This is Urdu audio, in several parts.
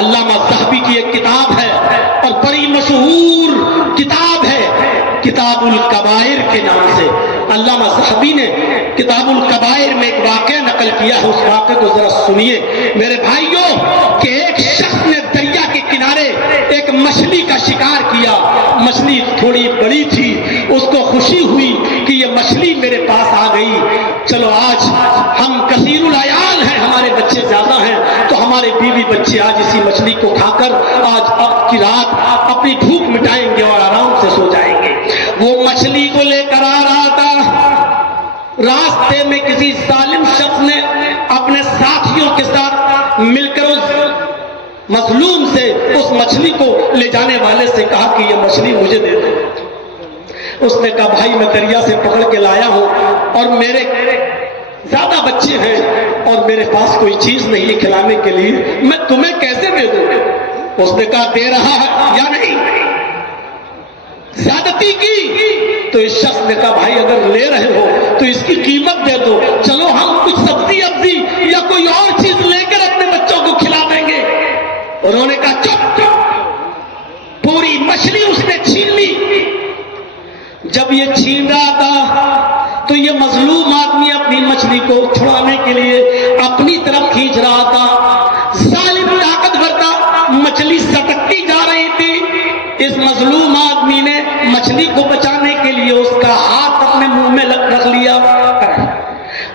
علامہ ذہبی کی ایک کتاب ہے اور بڑی مشہور کتاب ہے کتاب الکبائر کے نام سے. علامہ ذہبی نے کتاب الکبائر میں ایک واقعہ نقل کیا ہے. اس واقعے کو ذرا سنیے میرے بھائیوں کہ ایک شخص نے دریا کے کنارے ایک مچھلی کا شکار کیا. مچھلی تھوڑی بڑی تھی. اس کو خوشی ہوئی کہ یہ مچھلی میرے پاس آ گئی. چلو آج ہم کثیر العیال ہیں, ہمارے بچے زیادہ ہیں, تو ہمارے بیوی بچے آج اسی مچھلی کو کھا کر آج اب کی رات اپنی بھوک مٹائیں گے اور آرام سے سو جائیں گے. وہ مچھلی کو لے کر آ رہا تھا. راستے میں کسی ظالم شخص نے اپنے ساتھیوں کے ساتھ مل کر اس مظلوم سے اس مچھلی کو لے جانے والے سے کہا کہ یہ مچھلی مجھے دے دو. اس نے کہا بھائی میں دریا سے پکڑ کے لایا ہوں اور میرے زیادہ بچے ہیں اور میرے پاس کوئی چیز نہیں ہے کھلانے کے لیے, میں تمہیں کیسے دے دوں؟ اس نے کہا دے رہا ہے یا نہیں؟ زیادتی کی تو اس شخص نے کہا بھائی اگر لے رہے ہو تو اس کی قیمت دے دو, چلو ہم کچھ سبزی ابزی یا کوئی اور چیز لے کر اپنے بچوں کو کھلا دیں گے. انہوں نے کہا چپ چپ. پوری مچھلی اس نے چھین لی. جب یہ چھین رہا تھا تو یہ مظلوم آدمی اپنی مچھلی کو چھڑانے کے لیے اپنی طرف کھینچ رہا تھا. ظالم طاقتور تھا, مچھلی سٹکتی جا رہی تھی. اس مظلوم آدمی نے مچھلی کو بچانے کے لیے اس کا ہاتھ اپنے منہ میں رکھ لیا.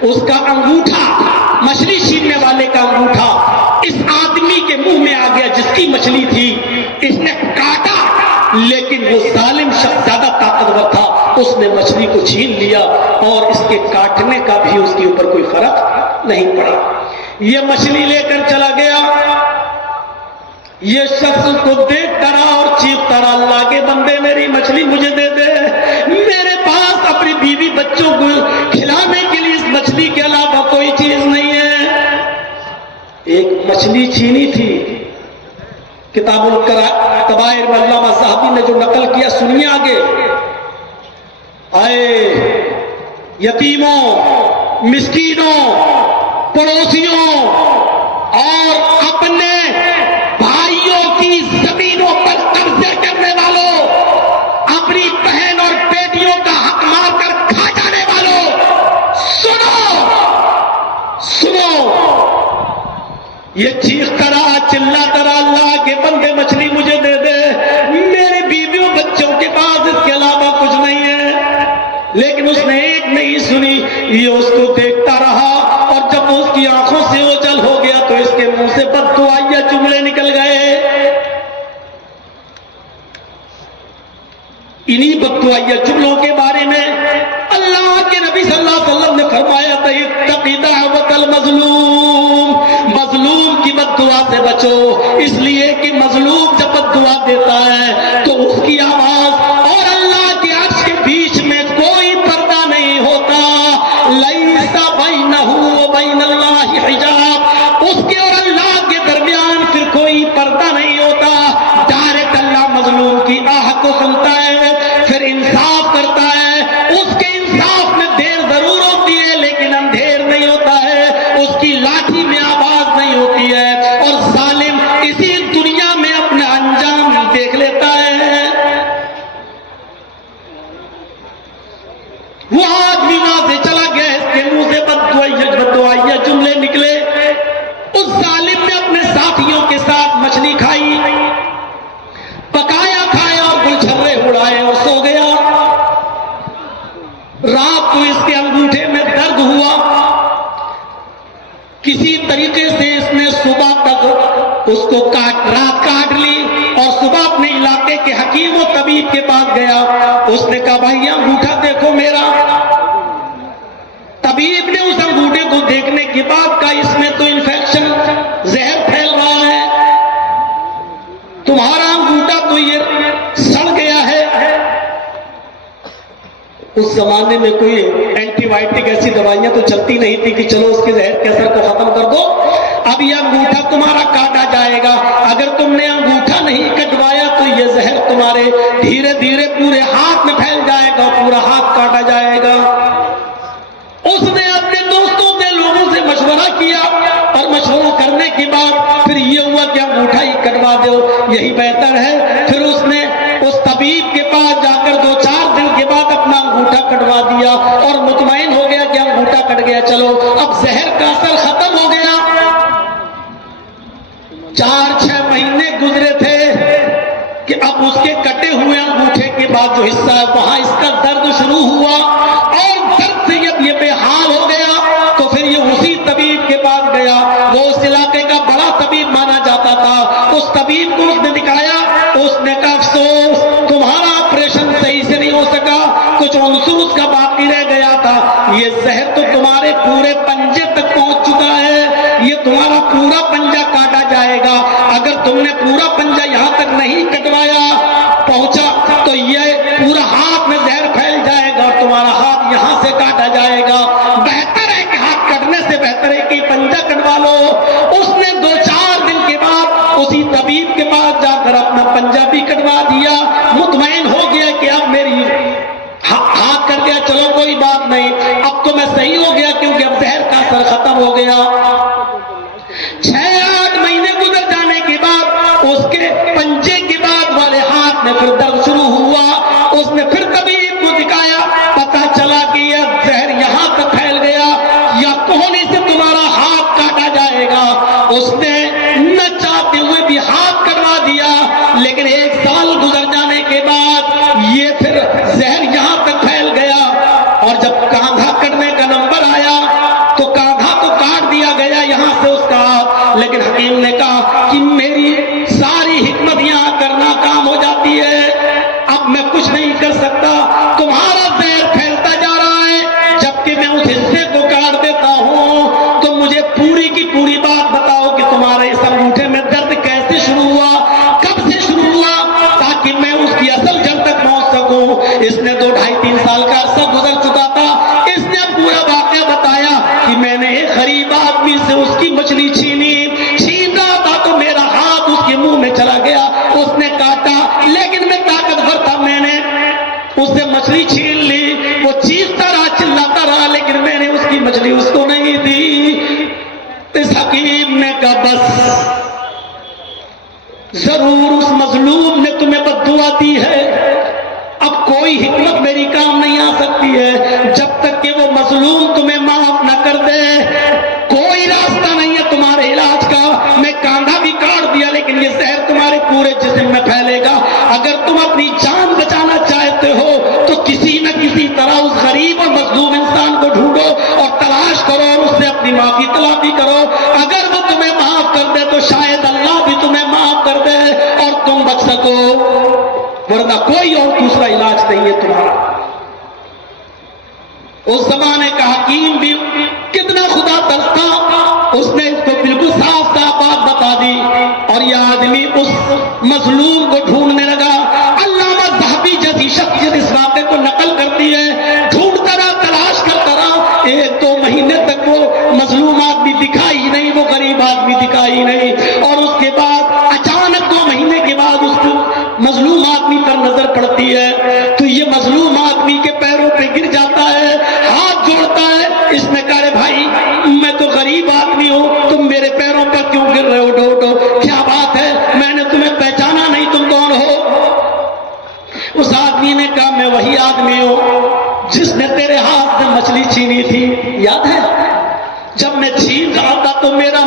اس کا انگوٹھا, مچھلی چھیننے والے کا انگوٹھا اس آدمی کے منہ میں آ گیا جس کی مچھلی تھی. اس نے کاٹا لیکن وہ ظالم شخص زیادہ طاقتور تھا, اس نے مچھلی کو چھین لیا اور اس کے کاٹنے کا بھی اس کے اوپر کوئی فرق نہیں پڑا. یہ مچھلی لے کر چلا گیا. یہ شخص اس کو دیکھتا رہا اور چیختا رہا اللہ کے بندے میری مچھلی مجھے دے دے, میرے پاس اپنی بیوی بچوں کو کھلانے کے لیے اس مچھلی کے علاوہ کوئی چیز نہیں ہے. ایک مچھلی چھینی تھی. کتاب الکبائر میں علامہ ذہبی نے جو نقل کیا سنیے آگے. اے یتیموں, مسکینوں, پڑوسیوں اور اپنے بھائیوں کی زمینوں پر قبضے کرنے والوں, اپنی بہن اور بیٹیوں کا حق مار کر کھا جانے والوں, سنو سنو. یہ چیختا رہا چلاتا رہا اللہ کے بندے مچھلی مجھے دے دے, میرے بیویوں بچوں کے پاس اس کے علاوہ کچھ نہیں ہے. لیکن اس نے ایک نہیں سنی. یہ اس کو دیکھتا رہا اور جب اس کی آنکھوں سے اوجھل ہو گیا تو اس کے منہ سے بددعائیہ جملے نکل گئے. انہی بددعائیہ جملوں کے بارے میں اللہ کے نبی صلی اللہ علیہ وسلم نے فرمایا تھا اتق دعوت المظلوم, مظلوم کی بددعا سے بچو, اس لیے کہ مظلوم جب بددعا دیتا ہے تو اس کی آواز اور اللہ کے عرش کے بیچ میں کوئی پردہ نہیں ہوتا. لیس بینہ و بین اللہ حجاب, اس کے اور اللہ کے درمیان پھر کوئی پردہ نہیں ہوتا. ڈائریکٹ اللہ مظلوم کی آہ کو سنتا ہے, پھر انصاف کرتا ہے. اس کے انصاف میں دیر ضرور ہوتی ہے لیکن اندھیر نہیں ہوتا ہے. اس کی لاٹھی میں آواز نہیں ہوتی ہے اور ظالم اسی دنیا میں اپنا انجام دیکھ لیتا ہے. وہ آدمی وہاں سے چلا گیا, اس کے منہ سے بددعائیہ جملے نکلے. اس ظالم نے اپنے ساتھیوں کے ساتھ مچھلی کھائی, پکایا کھایا اور گلچھرے اڑائے اور سو گیا. رات کو اس کے انگوٹھے میں درد ہوا. کسی طریقے سے اس نے صبح تک اس کو رات کاٹ لی اور صبح اپنے علاقے کے حکیم و طبیب کے پاس گیا. اس نے کہا بھائی یہ انگوٹھا دیکھو میرا. طبیب نے اس انگوٹھے کو دیکھنے کے بعد کہا اس میں تو انفیکشن, زہر پھیل رہا ہے, تمہارا انگوٹھا تو یہ سڑ گیا ہے. اس زمانے میں کوئی اینٹی بائیوٹک ایسی دوائیاں تو چلتی نہیں تھی کہ چلو اس کے زہر کے اثر کو ختم کر دو. اب یہ انگوٹھا تمہارا کاٹا جائے گا. اگر تم نے انگوٹھا نہیں کٹوایا تو یہ زہر تمہارے دھیرے دھیرے پورے ہاتھ میں پھیل جائے گا, پورا ہاتھ کاٹا جائے گا. اس نے اپنے دوستوں سے, لوگوں سے مشورہ کیا اور مشورہ کرنے کے بعد پھر یہ ہوا کہ انگوٹھا ہی دو یہی بہتر ہے۔ پھر اس نے اس طبیب کے پاس جا کر 2-4 دن کے بعد اپنا انگوٹھا کٹوا دیا اور مطمئن ہو گیا کہ انگوٹھا کٹ گیا، چلو اب زہر کا اثر ختم ہو گیا۔ 4-6 مہینے گزرے تھے کہ اب اس کے کٹے ہوئے انگوٹھے کے بعد جو حصہ ہے وہاں اس کا درد شروع ہوا اور درد سے یہ بے حال ہو گیا۔ تو پھر یہ اسی طبیب کے پاس گیا، وہ اس علاقے کا بڑا طبیب مانا جاتا تھا۔ اس طبیب کو اس نے دکھایا، اس نے کہا افسوس تمہارا آپریشن صحیح سے نہیں ہو سکا، کچھ عنصر اس کا باقی رہ گیا تھا، یہ زہر تو تمہارے پورے پنجے تک پہنچ چکا ہے، یہ تمہارا پورا پنجہ کاٹا جائے گا، اگر تم نے پورا پنجہ یہاں تک نہیں کٹوایا پہنچا تو یہ پورا ہاتھ میں زہر پھیل جائے گا اور تمہارا ہاتھ یہاں سے کاٹا جائے گا، بہتر ہے کہ ہاتھ کٹنے سے بہتر ہے کہ پنجہ کٹوا لو۔ اس نے 2-4 دن کے بعد اسی طبیب کے پاس جا کر اپنا پنجہ بھی کٹوا دیا، مطمئن ہو گیا کہ اب میری ہاتھ کٹ گیا، چلو کوئی بات نہیں، اب تو میں صحیح ہو گیا کیونکہ اب زہر کا اثر ختم ہو گیا۔ 6-8 مہینے گزر جانے کے بعد اس کے پنجے کے بعد والے ہاتھ میں پھر درد شروع ہوا، اس نے پھر طبیب کو دکھایا، پتا چلا کہ یہ زہر یہاں تک پھیل گیا، یا کوہنی سے تمہارا ہاتھ کاٹا جائے گا۔ اس نے نہ چاہتے ہوئے بھی ہاتھ کٹوا دیا، لیکن 1 سال گزر جانے کے بعد یہ پھر زہر یہاں تک پھیل گیا، اور جب کاندھا کٹنے کا نمبر آیا تو کاندھا تو کاٹ دیا گیا یہاں سے اس کا، لیکن حکیم نے کہا کہ میری ساری حکمت یہاں کر ناکام ہو جاتی ہے، اب میں کچھ نہیں کر سکتا، تمہارا زہر پھیلتا جا رہا ہے، جبکہ میں اس حصے کو کاٹ دیتا ہوں، تو مجھے پوری کی پوری بات بتاؤ کہ تمہارے اس انگوٹھے میں درد کیسے شروع ہوا، کب سے شروع ہوا، تاکہ میں اس کی اصل جڑ تک پہنچ سکوں۔ اس نے 2-2.5-3 سال کا عرصہ گزر چکا تھا، اس نے پورا واقعہ بتایا کہ میں نے ایک غریب آدمی سے اس کی مچھلی چھین رہا تھا تو میرا ہاتھ اس کے منہ میں چلا گیا، اس نے کاٹا، لیکن میں طاقتور تھا، میں نے اس سے مچھلی چھین لی، وہ چیختا رہا چلاتا رہا، لیکن میں نے اس کی مچھلی اس کو نہیں دی۔ اس حکیم نے کہا بس، ضرور اس مظلوم نے تمہیں بد دعا دی ہے، اب کوئی حکمت میری کام نہیں آ سکتی ہے، جب تک کہ وہ مظلوم تمہیں معاف نہ کر دے کوئی راستہ نہیں ہے تمہارے علاج کا۔ میں کاندھا بھی کاٹ دیا لیکن یہ زہر تمہارے پورے جسم میں پھیلے گا، اگر تم اپنی جان بچانا چاہتے ہو تو کسی نہ کسی طرح اس غریب اور مظلوم انسان کو ڈھونڈو اور تلاش کرو اور اس سے اپنی معافی طلبی کرو، اگر وہ تمہیں معاف کر دے تو شاید اللہ بھی تمہیں معاف کر دے اور تم بچ سکو، ورنہ کوئی اور دوسرا علاج نہیں ہے تمہارا۔ اس زمانے کا حکیم بھی کتنا خدا ترس تھا، اس نے اس کو بالکل صاف صاف بات بتا دی، اور یہ آدمی اس مظلوم کو ڈھونڈنے لگا۔ علامہ ذہبی جیسی شخصیت اس واقعے کو نقل کرتی ہے، ڈھونڈتا رہا، تلاش کرتا رہا، 1-2 مہینے تک وہ مظلوم آدمی دکھائی نہیں، وہ غریب آدمی دکھائی نہیں، اور اس کے بعد اچانک 2 مہینے کے بعد اس کو مظلوم آدمی پر نظر پڑتی ہے، تو یہ مظلوم آدمی کے پیروں پہ گر جاتا ہے، ہاتھ جوڑتا ہے، اس نے کہا رے بھائی میں تو غریب آدمی ہوں، تم میرے پیروں پر کیوں گر رہے ہو، اٹھو کیا بات ہے، میں نے تمہیں پہچانا نہیں، تم کون ہو؟ اس آدمی نے کہا میں وہی آدمی ہوں جس نے تیرے ہاتھ سے مچھلی چھینی تھی، یاد ہے جب میں چھین رہا تھا تو میرا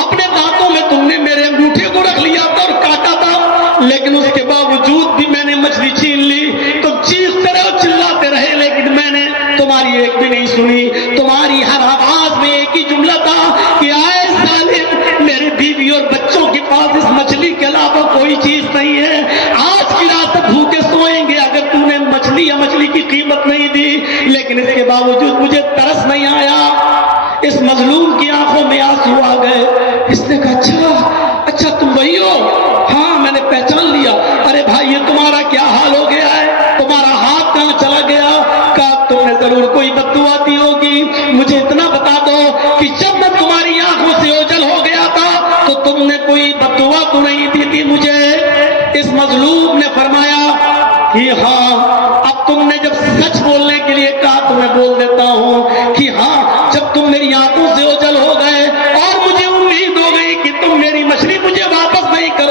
اپنے دانتوں میں تم نے میرے انگوٹھے کو رکھ لیا تھا اور کاٹا تھا، لیکن اس کے باوجود بھی میں نے مچھلی چھین لی، تم چیختے رہے چلاتے رہے لیکن میں نے تمہاری ایک بھی نہیں سنی، تمہاری ہر آواز میں ایک ہی جملہ تھا کہ آئے ظالم، میری بیوی اور بچوں کے پاس اس مچھلی کے علاوہ کوئی چیز نہیں ہے، آج کی رات بھوکے سوئیں گے اگر تم نے مچھلی یا مچھلی کی قیمت نہیں دی، لیکن اس کے باوجود مجھے ترس نہیں آیا۔ اس مظلوم کی آنکھوں میں آنسو آ گئے، اس نے کہا اچھا تم وہی ہو؟ ہاں میں نے پہچان لیا، ارے بھائی یہ تمہارا کیا حال ہو گیا ہے، تمہارا ہاتھ کہاں چلا گیا؟ کہا تم نے ضرور کوئی بد دعا دی ہوگی، مجھے اتنا بتا دو کہ جب میں تمہاری آنکھوں سے اوجھل ہو گیا تھا تو تم نے کوئی بد دعا تو نہیں دی تھی مجھے؟ اس مظلوم نے فرمایا کہ ہاں، اب تم نے جب سچ بولنے کے لیے کہا تو میں بول دیتا ہوں کہ ہاں، جب تم میری آنکھوں سے اوجھل ہو گئے اور مجھے امید ہو گئی کہ تم میری مچھلی مجھے واپس نہیں کر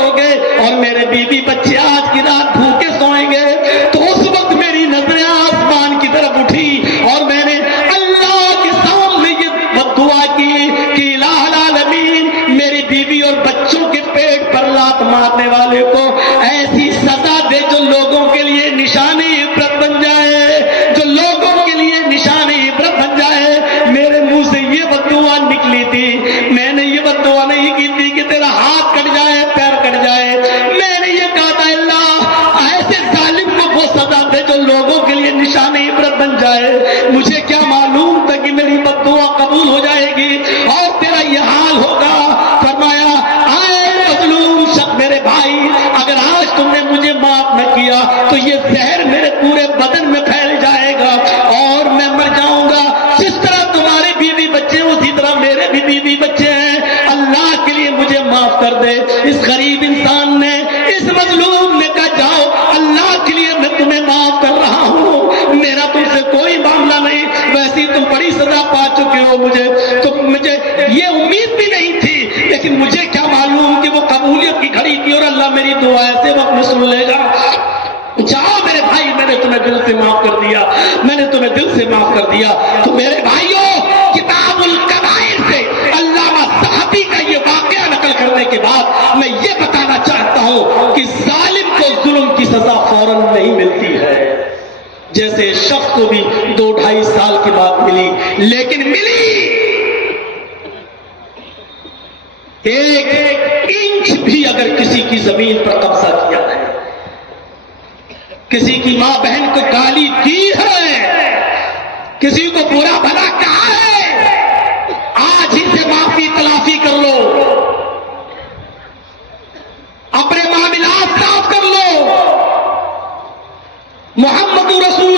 مارنے والے کو ایسی سزا دے جو لوگوں کے لیے نشان عبرت بن جائے، جو لوگوں کے لیے نشان عبرت بن جائے۔ میرے منہ سے یہ بد دعا نکلی تھی، میں نے یہ بد دعا نہیں کی تھی کہ تیرا ہاتھ کٹ جائے، پیر کٹ جائے، میں نے یہ کہا تھا اللہ ایسے ظالم کو وہ سزا دے جو لوگوں کے لیے نشان عبرت بن جائے۔ مجھے کیا معلوم تھا کہ میری بد دعا قبول ہو جائے گی اور تیرا یہ حال ہوگا۔ فرمایا آئے مظلوم شخص میرے بھائی، اگر آج تم نے مجھے معاف نہ کیا تو یہ زہر میرے پورے بدن میں پھیل جائے گا اور میں مر جاؤں گا۔ جس طرح تمہارے بیوی بچے اسی طرح میرے بھی بیوی بچے ہیں، اللہ کے لیے مجھے معاف کر دے۔ اس غریب انسان نے، اس مظلوم نے کہا جاؤ اللہ کے لیے میں تمہیں معاف کر رہا ہوں، میرا تم سے کوئی معاملہ نہیں، ویسے تم بڑی سزا پا چکے ہو، مجھے یہ امید بھی نہیں تھی، لیکن مجھے کیا معلوم کہ وہ قبولیت کی گھڑی تھی اور اللہ میری دعا ایسے وقت میں سن لے گا۔ جاؤ میرے بھائی، میں نے تمہیں دل سے معاف کر دیا، میں نے تمہیں دل سے معاف کر دیا۔ تو میرے بھائیوں، کتاب الکبائر سے علامہ صحابی کا یہ واقعہ نقل کرنے کے بعد میں یہ بتانا چاہتا ہوں کہ ظالم کو ظلم کی سزا فوراً نہیں ملتی ہے، جیسے شخص کو بھی 2-2.5 سال کے بعد ملی، لیکن ملی 1 انچ بھی اگر کسی کی زمین پر قبضہ کیا ہے، کسی کی ماں بہن کو گالی دی ہے، کسی کو برا بھلا کہا ہے، آج ہی سے معافی تلافی کر لو، اپنے معاملات صاف کر لو۔ محمد رسول